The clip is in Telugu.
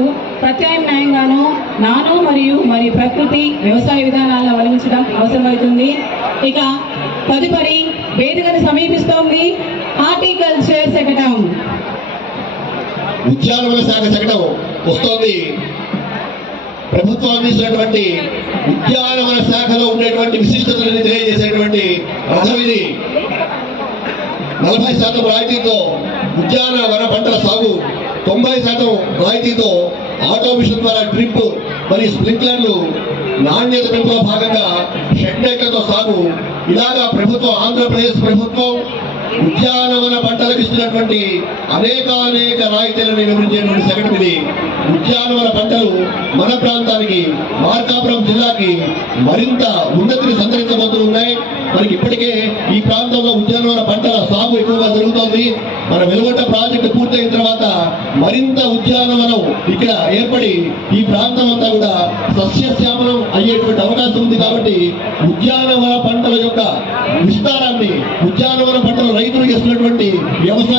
సమస్యలకు ప్రత్యామ్నాయంగాను నాను మరియు ప్రకృతి వ్యవసాయ విధానాలను అవలంబించడం అవసరమవుతుంది. ఇక తదుపరి వేదికను సమీపిస్తోంది హార్టికల్చర్ శకటం. ఉద్యానవన శాఖ శకటం వస్తోంది. ప్రభుత్వం అందించినటువంటి ఉద్యానవన శాఖలో ఉండేటువంటి విశిష్టతలను తెలియజేసేటువంటి రథం ఇది. 40% రాయితీతో ఉద్యానవన పంటల సాగు, 90% రాయితీతో ఆటోమిషన్ ద్వారా డ్రిప్ మరియు స్ప్రింక్లర్లు, నాణ్యత పెంపులో భాగంగా షెడ్ నెట్లతో సాగు. ఇలాగా ప్రభుత్వం, ఆంధ్రప్రదేశ్ ప్రభుత్వం ఉద్యానవన పంటలకు ఇస్తున్నటువంటి అనేక రాయితీలను వివరించేటువంటి శకటం ఇది. ఉద్యానవన పంటలు మన ప్రాంతానికి, మార్కాపురం జిల్లాకి మరింత ఉన్నతిని సంతరించబోతూ ఉన్నాయి. మనకి ఇప్పటికే ఈ ప్రాంతంలో ఉద్యానవన పంటల సాగు ఎక్కువగా జరుగుతోంది. మన వెలుగొండ ప్రాజెక్టు పూర్తయిన తర్వాత మరింత ఉద్యానవనం ఇక్కడ ఏర్పడి ఈ ప్రాంతం అంతా కూడా సస్యశ్యామలం అయ్యేటువంటి అవకాశం ఉంది. కాబట్టి ఉద్యానవన పంటల యొక్క విస్తారాన్ని, ఉద్యానవన పంటల రైతులు చేస్తున్నటువంటి వ్యవసాయ